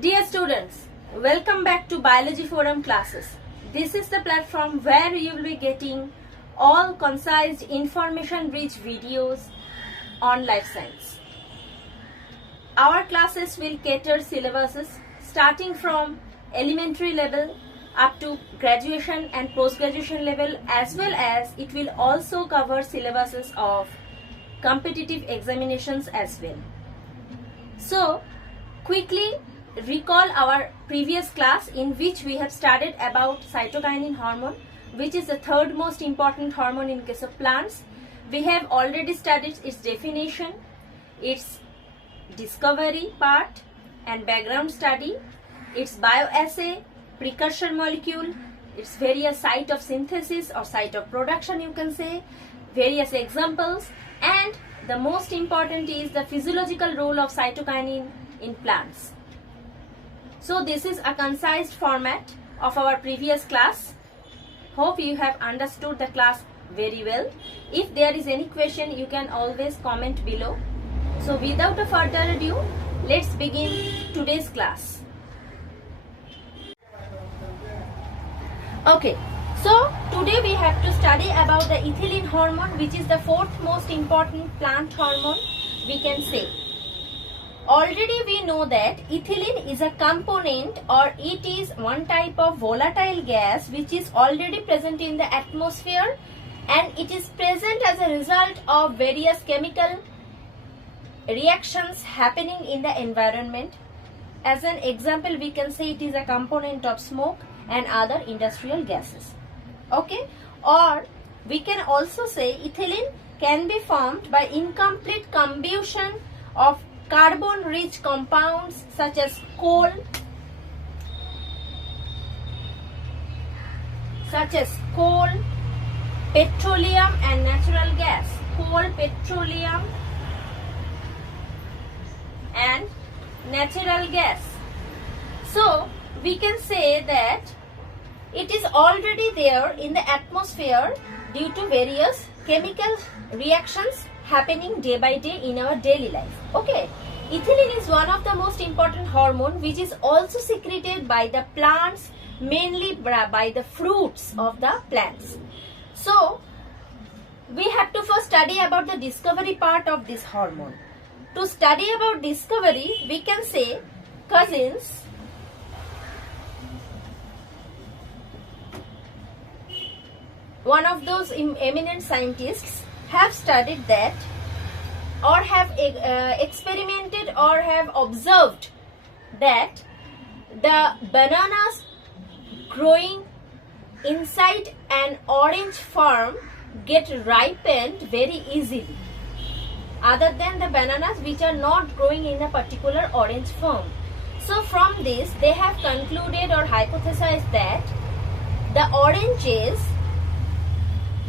Dear students, welcome back to Biology Forum classes. This is the platform where you will be getting all concise information-rich videos on life science. Our classes will cater syllabuses starting from elementary level up to graduation and post-graduation level, as well as it will also cover syllabuses of competitive examinations as well. So, quickly recall our previous class in which we have studied about cytokinin hormone, which is the third most important hormone in case of plants. We have already studied its definition, its discovery part and background study, its bioassay, precursor molecule, its various site of synthesis or site of production, you can say, various examples, and the most important is the physiological role of cytokinin in plants. So this is a concise format of our previous class. Hope you have understood the class very well. If there is any question, you can always comment below. So without a further ado, let's begin today's class. Okay, so today we have to study about the ethylene hormone, which is the fourth most important plant hormone, we can say. Already we know that ethylene is a component, or it is one type of volatile gas which is already present in the atmosphere, and it is present as a result of various chemical reactions happening in the environment. As an example, we can say it is a component of smoke and other industrial gases. Okay, or we can also say ethylene can be formed by incomplete combustion of carbon-rich compounds such as coal, petroleum and natural gas. Coal, petroleum and natural gas. So we can say that it is already there in the atmosphere due to various chemical reactions happening day by day in our daily life. Okay, ethylene is one of the most important hormone which is also secreted by the plants, mainly by the fruits of the plants. So we have to first study about the discovery part of this hormone. To study about discovery, we can say Cousins, one of those eminent scientists, have studied that, or have experimented or have observed that the bananas growing inside an orange farm get ripened very easily, other than the bananas which are not growing in a particular orange farm. So from this they have concluded or hypothesized that the oranges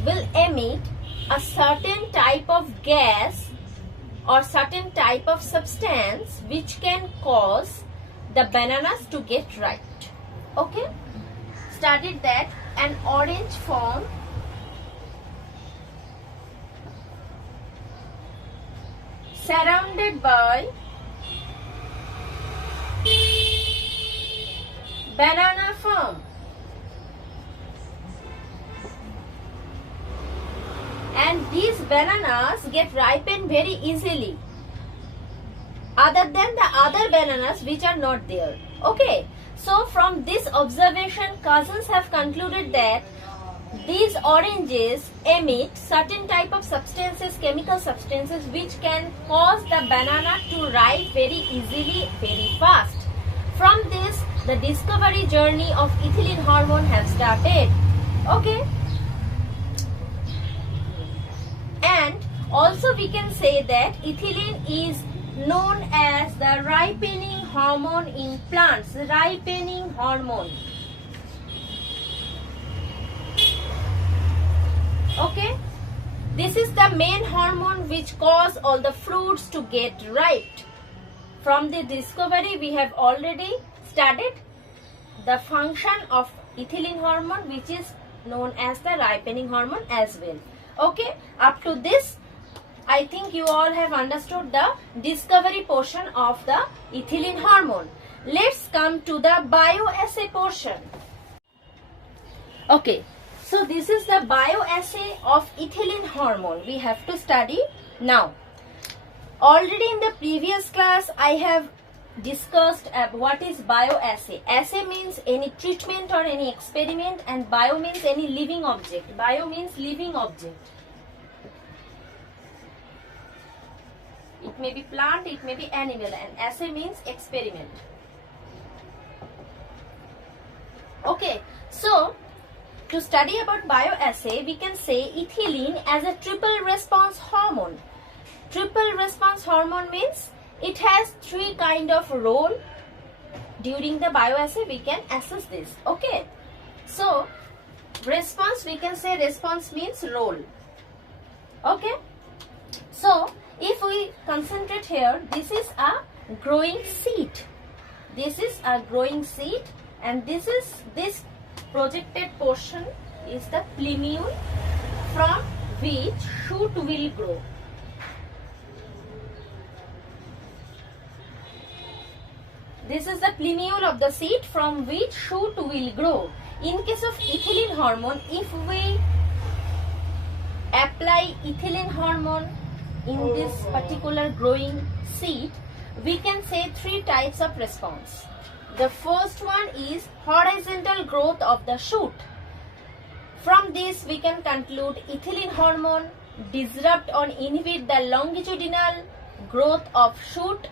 will emit a certain type of gas or certain type of substance which can cause the bananas to get ripe. Okay, studied that an orange farm surrounded by banana farm, and these bananas get ripened very easily, other than the other bananas which are not there. Okay, so from this observation, Cousins have concluded that these oranges emit certain type of substances, chemical substances, which can cause the banana to ripe very easily, very fast. From this, the discovery journey of ethylene hormone have started. Okay, and also we can say that ethylene is known as the ripening hormone in plants. Ripening hormone. Okay, this is the main hormone which cause all the fruits to get ripe. From the discovery, we have already studied the function of ethylene hormone, which is known as the ripening hormone as well. Okay, up to this I think you all have understood the discovery portion of the ethylene hormone. let's come to the bioassay portion. Okay, so this is the bioassay of ethylene hormone we have to study now. Already in the previous class I have discussed what is bioassay. Assay means any treatment or any experiment, and bio means any living object. Bio means living object. It may be plant, it may be animal, and assay means experiment. Okay, so to study about bioassay, we can say ethylene as a triple response hormone. Triple response hormone means it has three kind of role. During the bioassay, we can assess this. Okay, so response, we can say response means role. Okay, so if we concentrate here, this is a growing seed. This is a growing seed, and this projected portion is the plumule from which shoot will grow. This is the plumule of the seed from which shoot will grow. In case of ethylene hormone, if we apply ethylene hormone in this particular growing seed, we can say three types of response. The first one is horizontal growth of the shoot. From this we can conclude ethylene hormone disrupt or inhibit the longitudinal growth of shoot.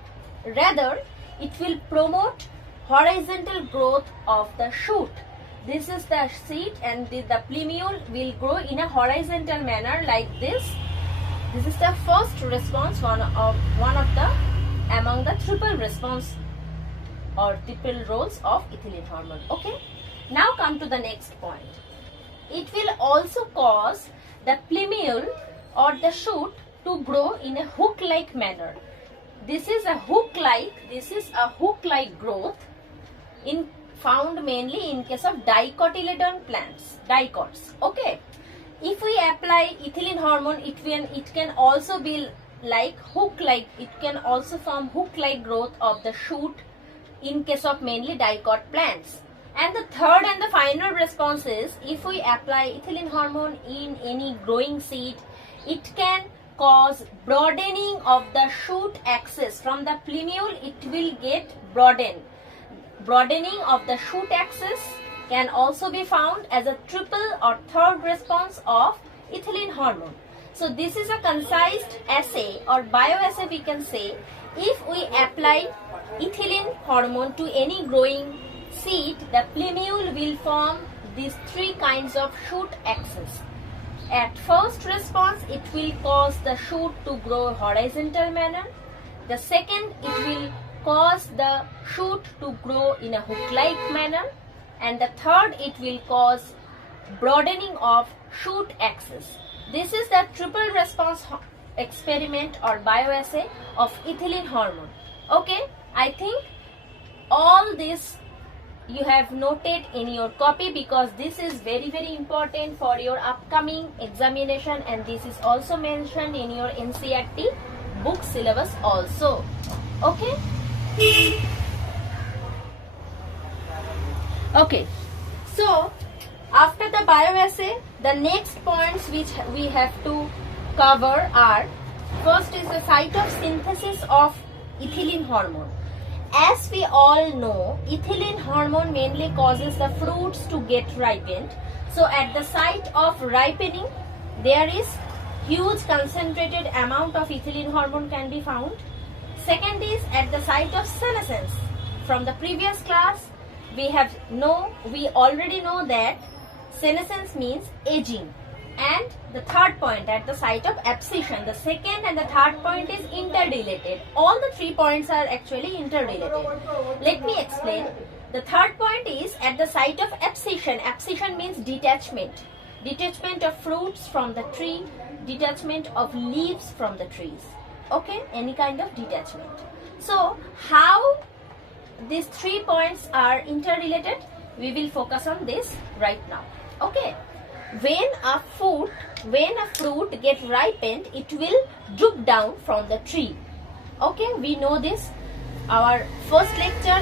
Rather, it will promote horizontal growth of the shoot. This is the seed, and the plumule will grow in a horizontal manner like this. This is the first response, one of the among the triple response or triple roles of ethylene hormone. Okay, now come to the next point. It will also cause the plumule or the shoot to grow in a hook-like manner. This is a hook-like growth found mainly in case of dicotyledon plants, dicots. Okay, if we apply ethylene hormone, it can also be like hook-like. It can also form hook-like growth of the shoot in case of mainly dicot plants. And the third and the final response is, if we apply ethylene hormone in any growing seed, it can cause broadening of the shoot axis. From the plumule, it will get broadened. Broadening of the shoot axis can also be found as a triple or third response of ethylene hormone. So this is a concise assay or bioassay, we can say. If we apply ethylene hormone to any growing seed, the plumule will form these three kinds of shoot axis. At first response, it will cause the shoot to grow horizontal manner. The second, it will cause the shoot to grow in a hook-like manner. And the third, it will cause broadening of shoot axis. This is the triple response experiment or bioassay of ethylene hormone. Okay, I think all this you have noted in your copy, because this is very important for your upcoming examination, and this is also mentioned in your NCERT book syllabus also. Okay. Okay, so after the bioassay, the next points which we have to cover are, first is the site of synthesis of ethylene hormone. As we all know, ethylene hormone mainly causes the fruits to get ripened. So at the site of ripening, there is huge concentrated amount of ethylene hormone can be found. Second is at the site of senescence. From the previous class, we already know that senescence means aging. And the third point, at the site of abscission. The second and the third point is interrelated. All the 3 points are actually interrelated. Let me explain. The third point is at the site of abscission. Abscission means detachment. Detachment of fruits from the tree, detachment of leaves from the trees. Okay, any kind of detachment. So how these 3 points are interrelated, we will focus on this right now. Okay. When a fruit gets ripened, it will droop down from the tree. Okay, we know this. our first lecture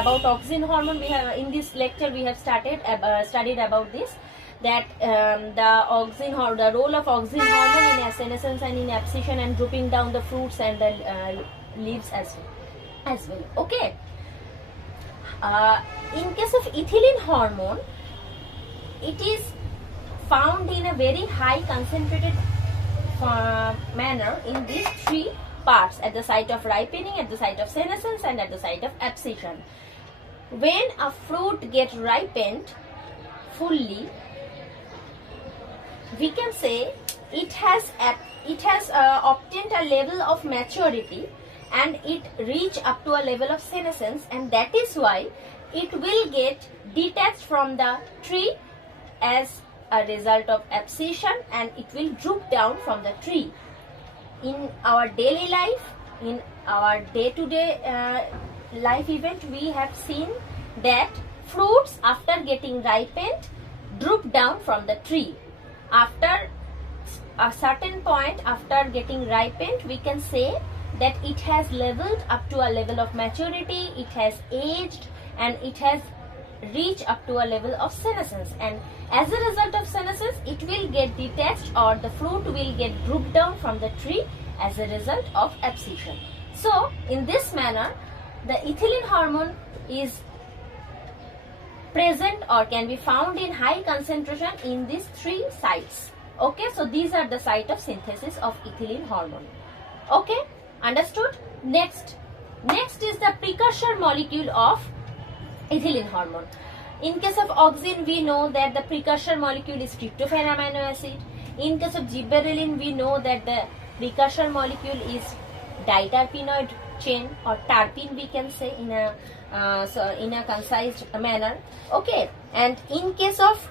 about auxin hormone. We have in this lecture we have studied about this, that the role of auxin hormone in senescence and in abscission and drooping down the fruits and the leaves as well. Okay. In case of ethylene hormone, it is found in a very high concentrated manner in these three parts: at the site of ripening, at the site of senescence, and at the site of abscission. When a fruit gets ripened fully, we can say it has obtained a level of maturity and it reach up to a level of senescence, and that is why it will get detached from the tree as a result of abscission, and it will droop down from the tree. In our daily life, in our day-to-day life event, we have seen that fruits after getting ripened droop down from the tree. After a certain point, after getting ripened, we can say that it has leveled up to a level of maturity, it has aged, and it has reached up to a level of senescence, and as a result of senescence it will get detached, or the fruit will get drooped down from the tree as a result of abscission. So in this manner, the ethylene hormone is present or can be found in high concentration in these three sites. Okay, so these are the site of synthesis of ethylene hormone. Okay, understood? Next is the precursor molecule of ethylene hormone. In case of auxin, we know that the precursor molecule is tryptophan amino acid. In case of gibberellin, we know that the precursor molecule is diterpenoid chain, or terpene we can say in a concise manner. Okay, and in case of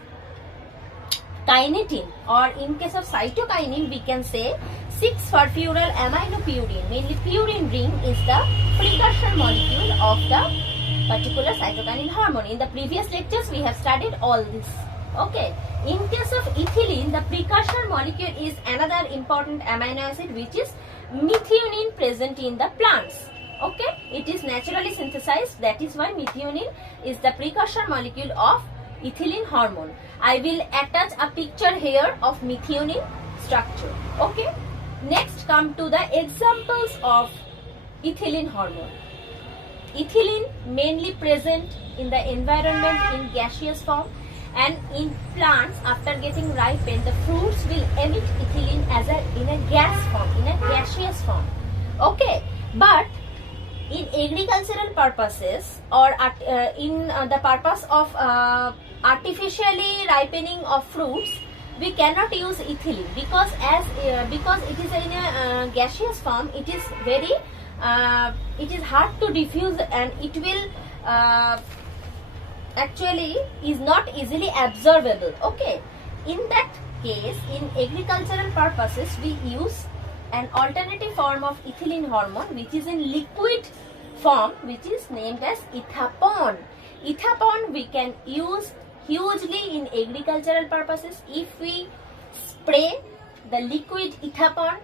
kinetin or in case of cytokinin, we can say 6-furfuryl aminopurine, mainly purine ring, is the precursor molecule of the particular cytokinin hormone. In the previous lectures we have studied all this. Okay, in case of ethylene, the precursor molecule is another important amino acid, which is methionine, present in the plants. Okay, it is naturally synthesized, that is why methionine is the precursor molecule of ethylene hormone. I will attach a picture here of methionine structure. Okay, next come to the examples of ethylene hormone. Ethylene mainly present in the environment in gaseous form, and in plants after getting ripened, the fruits will emit ethylene in a gas form, in a gaseous form. Okay, but in agricultural purposes or in the purpose of artificially ripening of fruits, we cannot use ethylene, because it is in a gaseous form, it is very it is hard to diffuse, and it will actually is not easily absorbable. Okay, in that case, in agricultural purposes, we use an alternative form of ethylene hormone, which is in liquid form, which is named as ethapon. Ethapon we can use hugely in agricultural purposes. If we spray the liquid ethapon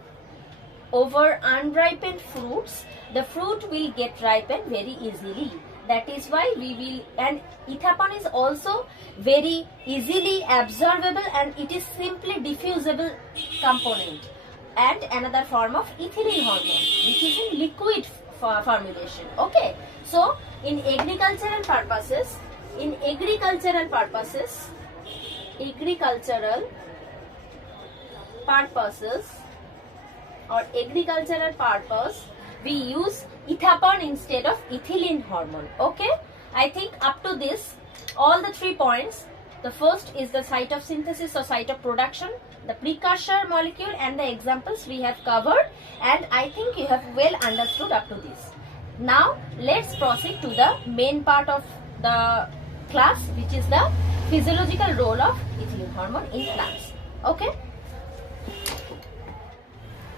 over unripened fruits, the fruit will get ripened very easily. That is why we will, and ethapon is also very easily absorbable, and it is simply diffusible component, and another form of ethylene hormone, which is in liquid formulation. Okay, so in agricultural purposes we use ethapon instead of ethylene hormone. Okay, I think up to this, all the 3 points, the first is the site of synthesis or site of production, the precursor molecule, and the examples we have covered, and I think you have well understood up to this. Now let's proceed to the main part of the class, which is the physiological role of ethylene hormone in plants.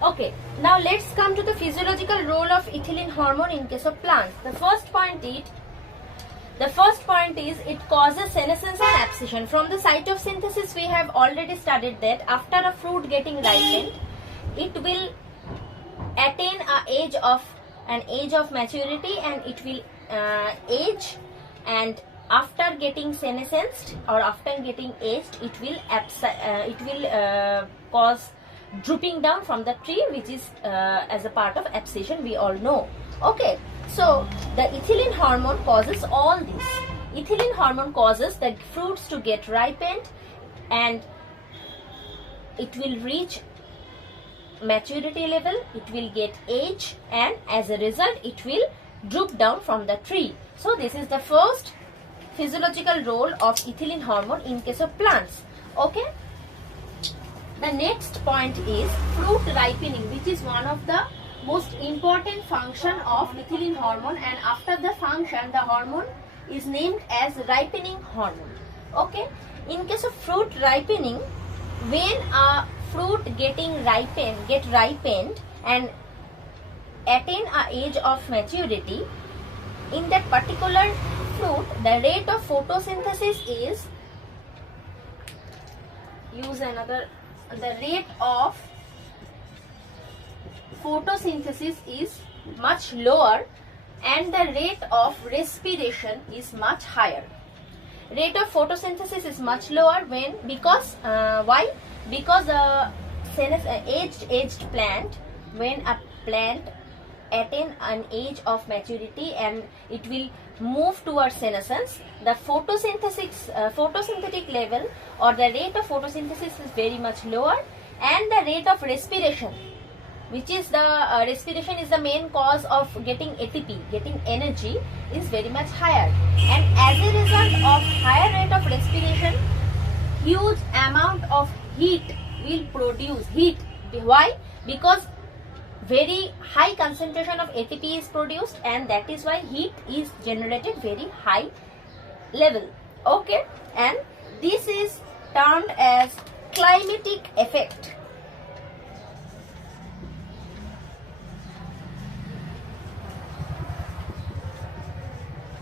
Okay, now let's come to the physiological role of ethylene hormone in case of plants. The first point is it causes senescence and abscission. From the site of synthesis, we have already studied that after a fruit getting ripened, it will attain an age of an age of maturity, and it will age, and after getting senesced or after getting aged, it will cause drooping down from the tree, which is as a part of abscission, we all know. Okay, so the ethylene hormone causes all this. Ethylene hormone causes the fruits to get ripened, and it will reach maturity level, it will get age, and as a result it will droop down from the tree. So this is the first physiological role of ethylene hormone in case of plants. Okay, the next point is fruit ripening, which is one of the most important function of ethylene hormone, and after the function, the hormone is named as ripening hormone. Okay, in case of fruit ripening, when a fruit get ripened and attain a age of maturity, in that particular fruit, the rate of photosynthesis is the rate of photosynthesis is much lower, and the rate of respiration is much higher. Rate of photosynthesis is much lower because why? Because a aged plant, when a plant attain an age of maturity and it will move towards senescence, the photosynthetic level or the rate of photosynthesis is very much lower, and the rate of respiration, which is the respiration is the main cause of getting ATP, getting energy, is very much higher. And as a result of higher rate of respiration, huge amount of heat will produce. Why? Because very high concentration of ATP is produced, and that is why heat is generated very high level. Okay, and this is termed as climatic effect.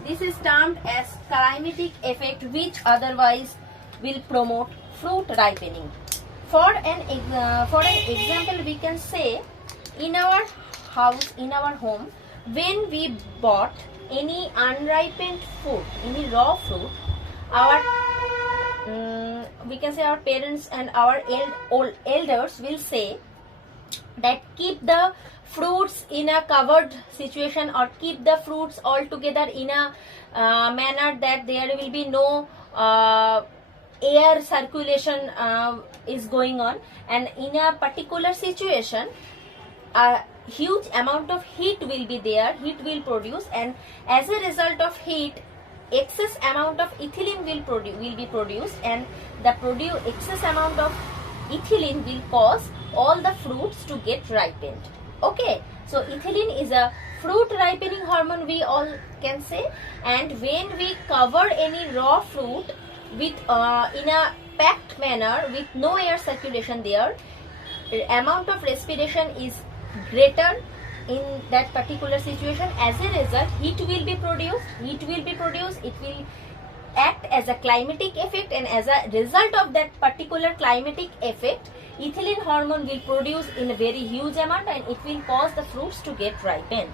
This is termed as climatic effect, which otherwise will promote fruit ripening. For an example, we can say, in our house, in our home, when we bought any unripened fruit, any raw fruit, our we can say our parents and our elders will say that keep the fruits in a covered situation, or keep the fruits all together in a manner that there will be no air circulation is going on, and in a particular situation a huge amount of heat will be there, heat will produce, and as a result of heat, excess amount of ethylene will be produced, and the excess amount of ethylene will cause all the fruits to get ripened. Okay, so ethylene is a fruit ripening hormone, we all can say, and when we cover any raw fruit with in a packed manner with no air circulation there, amount of respiration is greater in that particular situation. As a result, heat will be produced, it will act as a climatic effect, and as a result of that particular climatic effect, ethylene hormone will produce in a very huge amount, and it will cause the fruits to get ripened.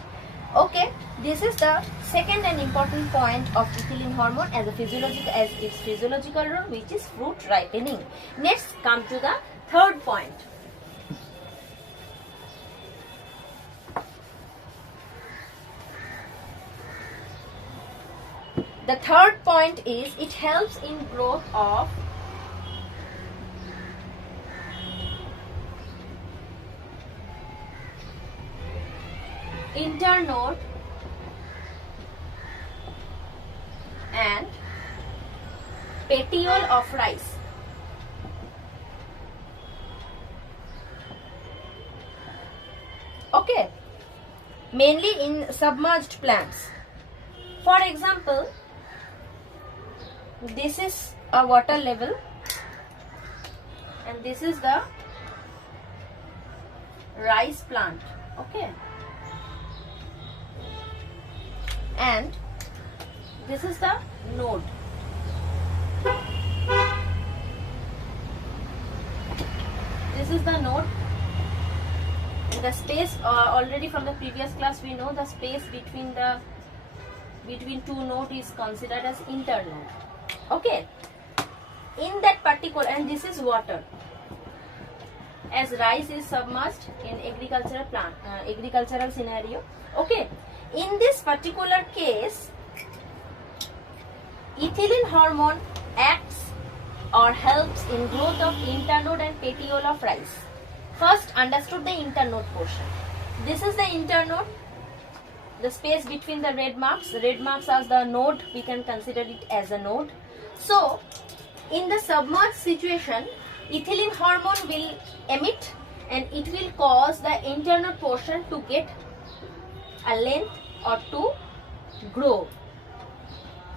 Okay, this is the second and important point of ethylene hormone as its physiological role, which is fruit ripening. Next, come to the third point. The third point is it helps in growth of internode and petiole of rice. Okay, mainly in submerged plants. For example, this is a water level, and this is the rice plant. Okay, and this is the node. This is the node. the space already from the previous class we know the space between two nodes is considered as internode. Okay, in that particular, and this is water, as rice is submerged in agricultural scenario. Okay, in this particular case, ethylene hormone acts or helps in growth of internode and petiole of rice. First, understood the internode portion. This is the internode, the space between the red marks. The red marks are the node, we can consider it as a node. So, in the submerged situation, ethylene hormone will emit and it will cause the internode portion to get a length or to grow.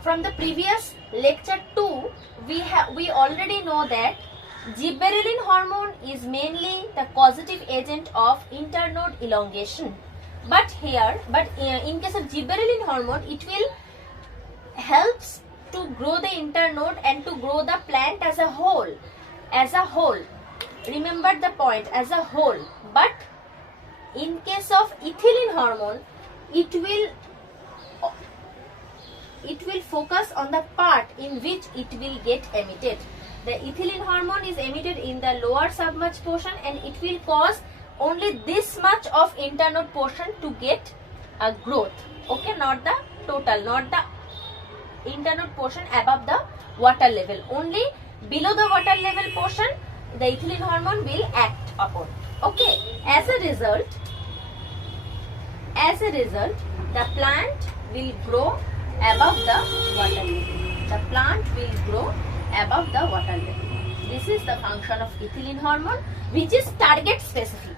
From the previous lecture 2, we already know that gibberellin hormone is mainly the causative agent of internode elongation. But in case of gibberellin hormone, it will helps to grow the internode and to grow the plant as a whole. Remember the point, as a whole. But in case of ethylene hormone, it will focus on the part in which it will get emitted. The ethylene hormone is emitted in the lower submerged portion and it will cause only this much of internode portion to get a growth. Okay, not the total, not the internode portion above the water level. Only below the water level portion the ethylene hormone will act upon. Okay, as a result the plant will grow above the water level. The plant will grow above the water level. This is the function of ethylene hormone, which is target specific.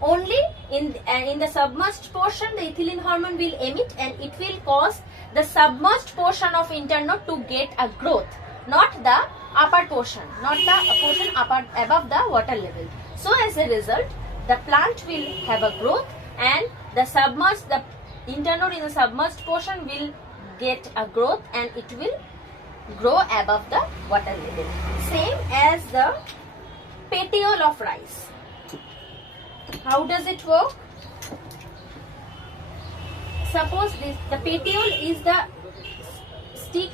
Only in the submerged portion the ethylene hormone will emit and it will cause the submerged portion of internode to get a growth, not the upper portion, not the portion above the water level. So as a result, the plant will have a growth and the internode in the submerged portion will get a growth and it will grow above the water level. Same as the petiole of rice. How does it work? Suppose the petiole is the stick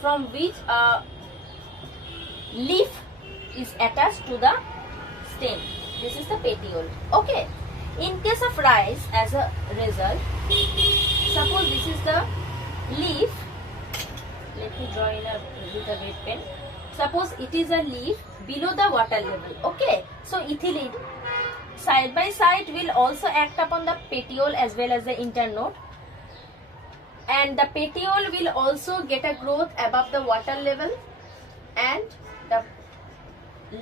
from which a leaf is attached to the stem. This is the petiole. Okay. In case of rice, as a result, suppose this is the leaf. Let me draw with a red pen. Suppose it is a leaf below the water level. Okay. So ethylene side by side will also act upon the petiole as well as the internode, and the petiole will also get a growth above the water level and the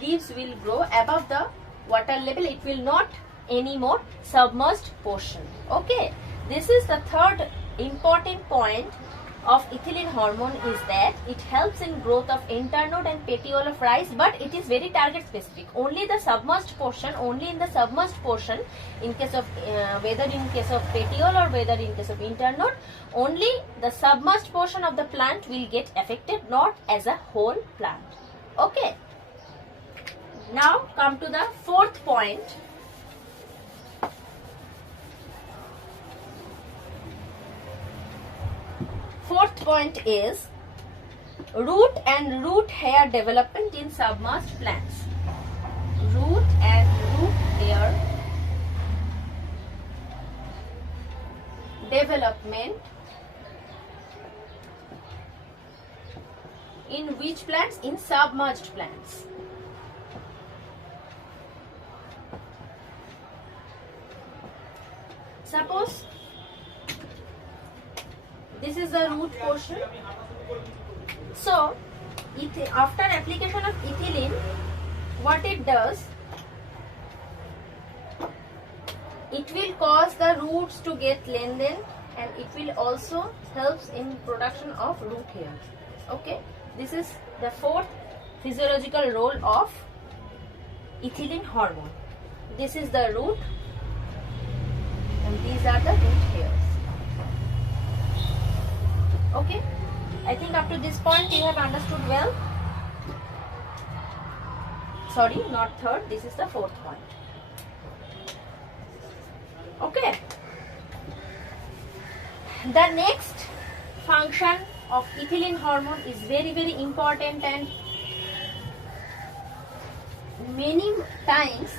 leaves will grow above the water level. It will not anymore submerged portion. Okay, this is the third important point of ethylene hormone, is that it helps in growth of internode and petiole of rice, but it is very target specific. Only the submerged portion, in case of whether in case of petiole or whether in case of internode, only the submerged portion of the plant will get affected, not as a whole plant. Okay. Now come to the fourth point. Fourth point is root and root hair development in submerged plants. Root and root hair development in which plants? In submerged plants. Suppose this is the root portion. So, after application of ethylene, what it does, it will cause the roots to get lengthened and it will also helps in production of root hairs. Okay, this is the fourth physiological role of ethylene hormone. This is the root and these are the root hairs. Okay, I think up to this point you have understood well. Sorry, not third, this is the fourth point. Okay. The next function of ethylene hormone is very important, and many times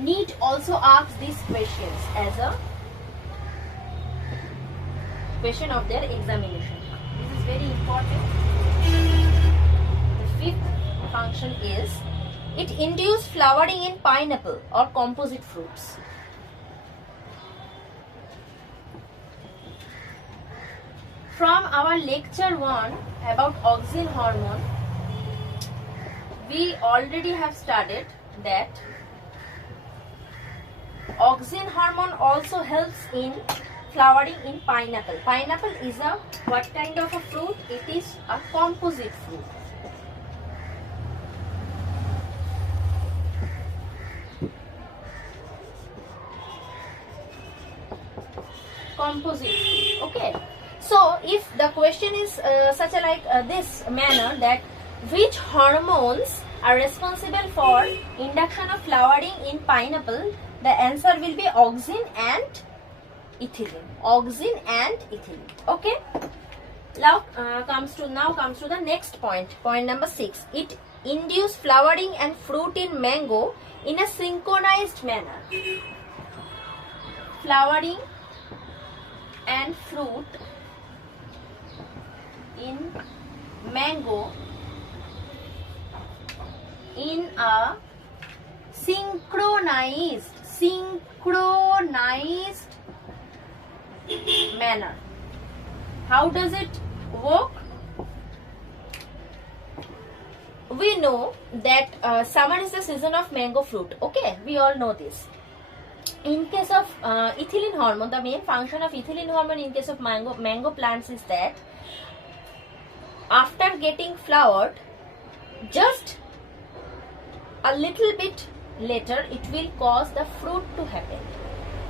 NEET also asks these questions as a question of their examination. This is very important. The fifth function is it induces flowering in pineapple or composite fruits. From our lecture 1 about auxin hormone, we already have studied that auxin hormone also helps in flowering in pineapple. Pineapple is a what kind of a fruit? It is a composite fruit. Composite fruit. Okay. So, if the question is such a this manner, that which hormones are responsible for induction of flowering in pineapple, the answer will be auxin and ethylene. Auxin and ethylene. Okay. Now comes to the next point. Point number 6. It induces flowering and fruit in mango in a synchronized manner. Flowering and fruit in mango in a synchronized manner. How does it work? We know that summer is the season of mango fruit. Okay, we all know this. In case of ethylene hormone, the main function of ethylene hormone in case of mango plants is that after getting flowered, just a little bit later, it will cause the fruit to happen.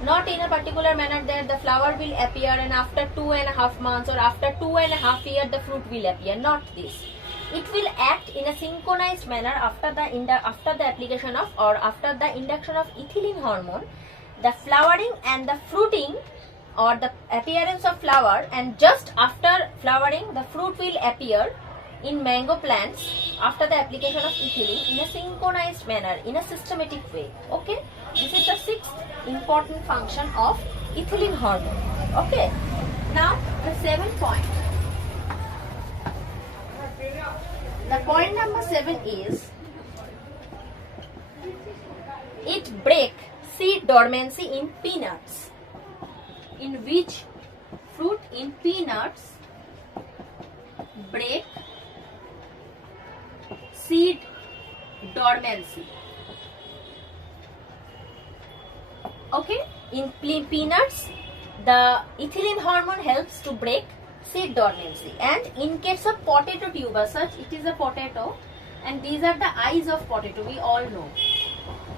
Not in a particular manner that the flower will appear and after 2.5 months or after 2.5 years the fruit will appear. Not this. It will act in a synchronized manner after the application of or after the induction of ethylene hormone. The flowering and the fruiting or the appearance of flower, and just after flowering the fruit will appear in mango plants after the application of ethylene in a synchronized manner, in a systematic way. Okay, this is the 6th important function of ethylene hormone. Okay, now the 7th point. The point number 7 is it breaks seed dormancy in peanuts. In which fruit? In peanuts break seed dormancy. Okay, in peanuts the ethylene hormone helps to break seed dormancy, and in case of potato tuber, such it is a potato and these are the eyes of potato, we all know.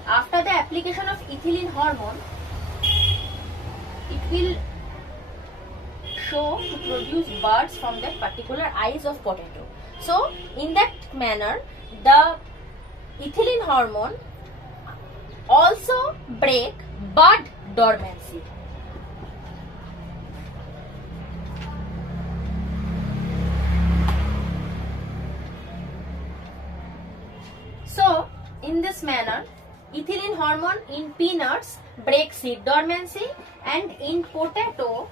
After the application of ethylene hormone, it will show to produce buds from that particular eyes of potato. So in that manner, the ethylene hormone also break bud dormancy. So in this manner, ethylene hormone in peanuts breaks seed dormancy, and in potato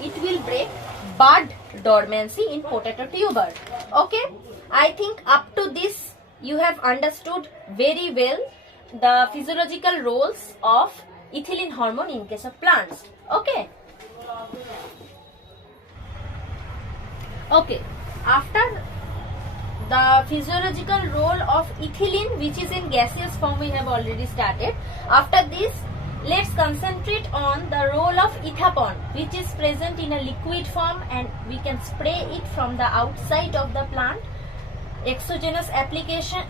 it will break bud dormancy in potato tuber. Okay, I think up to this you have understood very well the physiological roles of ethylene hormone in case of plants. Okay. Okay, after the physiological role of ethylene, which is in gaseous form, we have already started. After this, let's concentrate on the role of ethapon, which is present in a liquid form and we can spray it from the outside of the plant. Exogenous application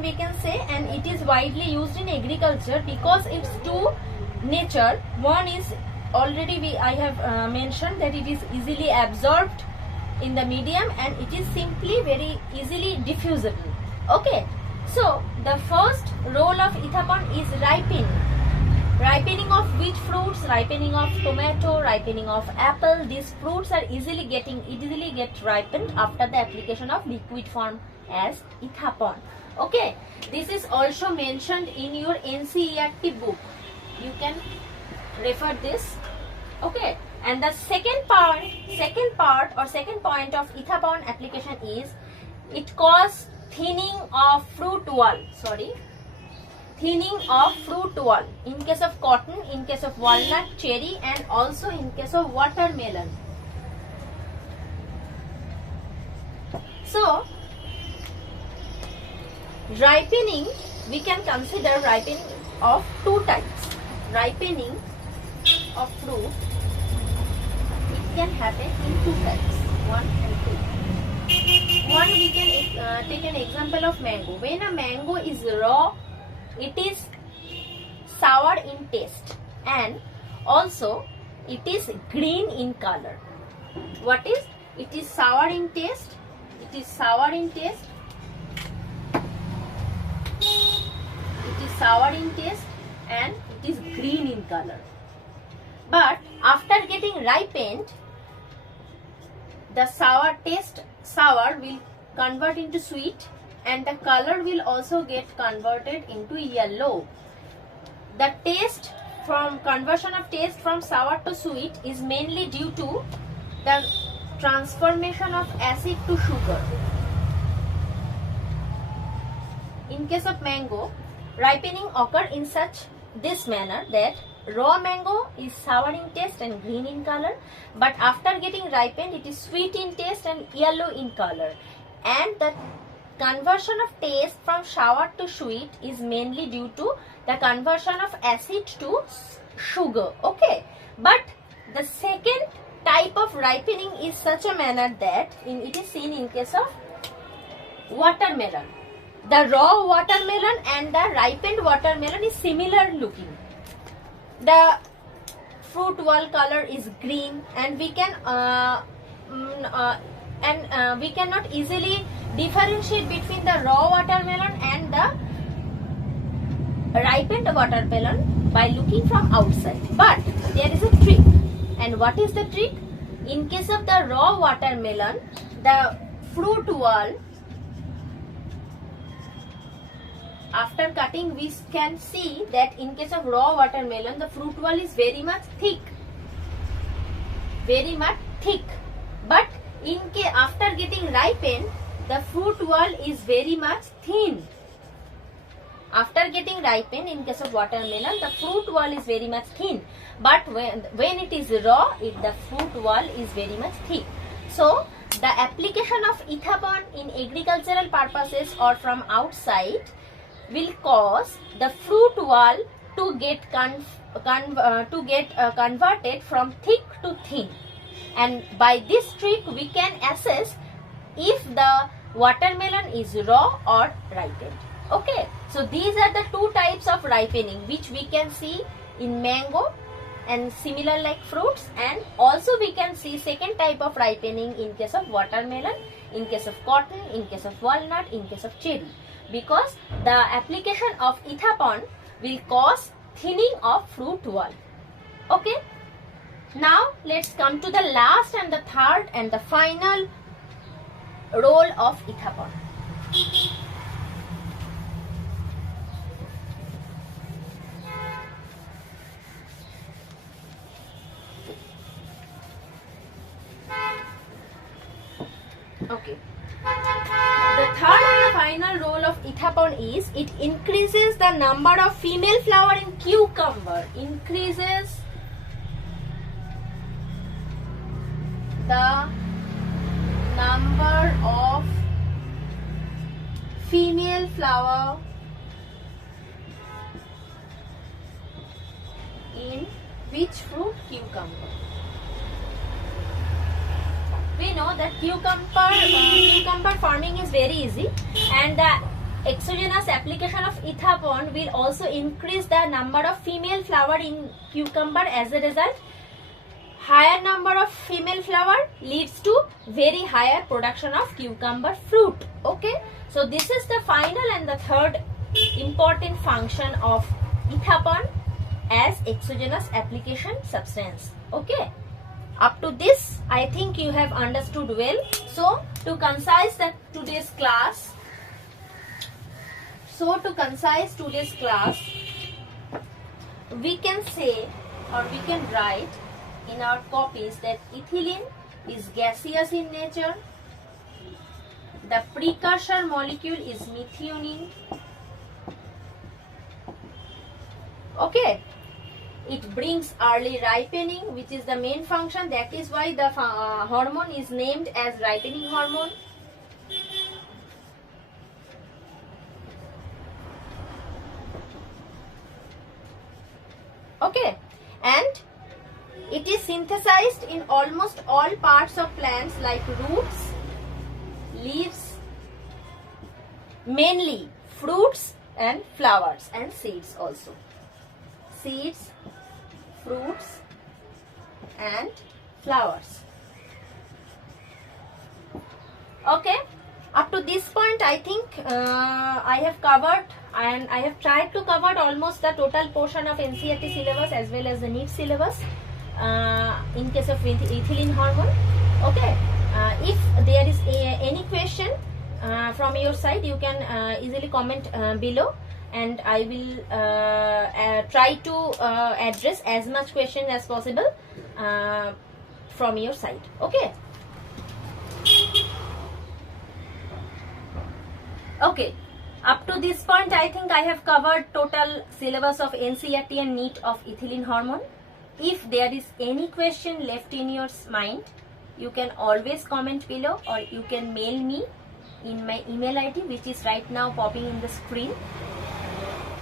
we can say, and it is widely used in agriculture because it's two nature. One is already I have mentioned that it is easily absorbed in the medium and it is simply very easily diffusible. Okay, So the first role of ethapon is ripening. Ripening of which fruits? Ripening of tomato, ripening of apple. These fruits are easily get ripened after the application of liquid form as ethapon. Okay, this is also mentioned in your NCERT book. You can refer this. Okay, and the second point of ethapon application is it causes thinning of fruit wall. Thinning of fruit wall in case of cotton, in case of walnut, cherry, and also in case of watermelon. So ripening, we can consider ripening of two types. Ripening of fruit, it can happen in two types, 1 and 2. One, we can take an example of mango. When a mango is raw, it is sour in taste and also it is green in color. What is? It is sour in taste. It is sour in taste. It is sour in taste and it is green in color. But after getting ripened, the sour will convert into sweet and the color will also get converted into yellow. The taste from conversion of taste from sour to sweet is mainly due to the transformation of acid to sugar. In case of mango, ripening occurs in this manner that raw mango is sour in taste and green in color, but after getting ripened it is sweet in taste and yellow in color, and the conversion of taste from sour to sweet is mainly due to the conversion of acid to sugar. Okay, but the second type of ripening is such a manner that it is seen in case of watermelon. The raw watermelon and the ripened watermelon is similar looking. The fruit wall color is green and we can we cannot easily differentiate between the raw watermelon and the ripened watermelon by looking from outside. But there is a trick. And what is the trick? In case of the raw watermelon, the fruit wall, after cutting we can see that in case of raw watermelon the fruit wall is very much thick. But after getting ripened, the fruit wall is very much thin. After getting ripened, in case of watermelon, the fruit wall is very much thin. But when it is raw, the fruit wall is very much thick. So the application of ethapon in agricultural purposes or from outside will cause the fruit wall to get converted from thick to thin. And by this trick we can assess if the watermelon is raw or ripened. Okay, so these are the two types of ripening which we can see in mango and similar like fruits, and also we can see second type of ripening in case of watermelon, in case of cotton, in case of walnut, in case of cherry, because the application of ethapon will cause thinning of fruit wall. Okay. Now let's come to the last and the third and the final role of ethapon. Okay. The third and final role of ethapon is it increases the number of female flower in cucumber. Increases the number of female flower in which fruit? Cucumber. We know that cucumber farming is very easy, and the exogenous application of ethapon will also increase the number of female flower in cucumber. As a result, higher number of female flower leads to very higher production of cucumber fruit. Okay, so this is the final and the third important function of ethapon as exogenous application substance. Okay, up to this I think you have understood well. So to concise today's class, we can say, or we can write in our copies, that ethylene is gaseous in nature. The precursor molecule is methionine. Okay, it brings early ripening, which is the main function. That is why the hormone is named as ripening hormone. Okay, and it is synthesized in almost all parts of plants like roots, leaves, mainly fruits and flowers, and seeds also. Seeds, fruits and flowers. Okay, up to this point I think I have covered, and I have tried to cover almost the total portion of NCERT syllabus as well as the NEET syllabus in case of ethylene hormone. Okay, if there is any question from your side, you can easily comment below, and I will try to address as much question as possible from your side. Okay. Okay, up to this point I think I have covered total syllabus of NCERT and NEET of ethylene hormone. If there is any question left in your mind, you can always comment below, or you can mail me in my email ID, which is right now popping in the screen.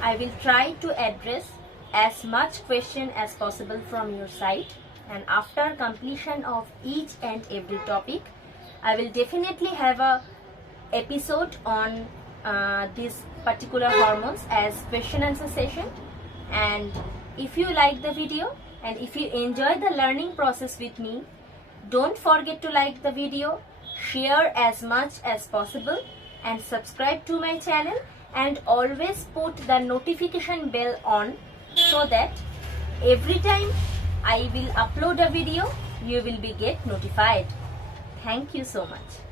I will try to address as much question as possible from your side, and after completion of each and every topic, I will definitely have a episode on these particular hormones as question answer session. And if you like the video and if you enjoy the learning process with me, don't forget to like the video, share as much as possible, and subscribe to my channel, and always put the notification bell on, so that every time I will upload a video, you will be get notified. Thank you so much.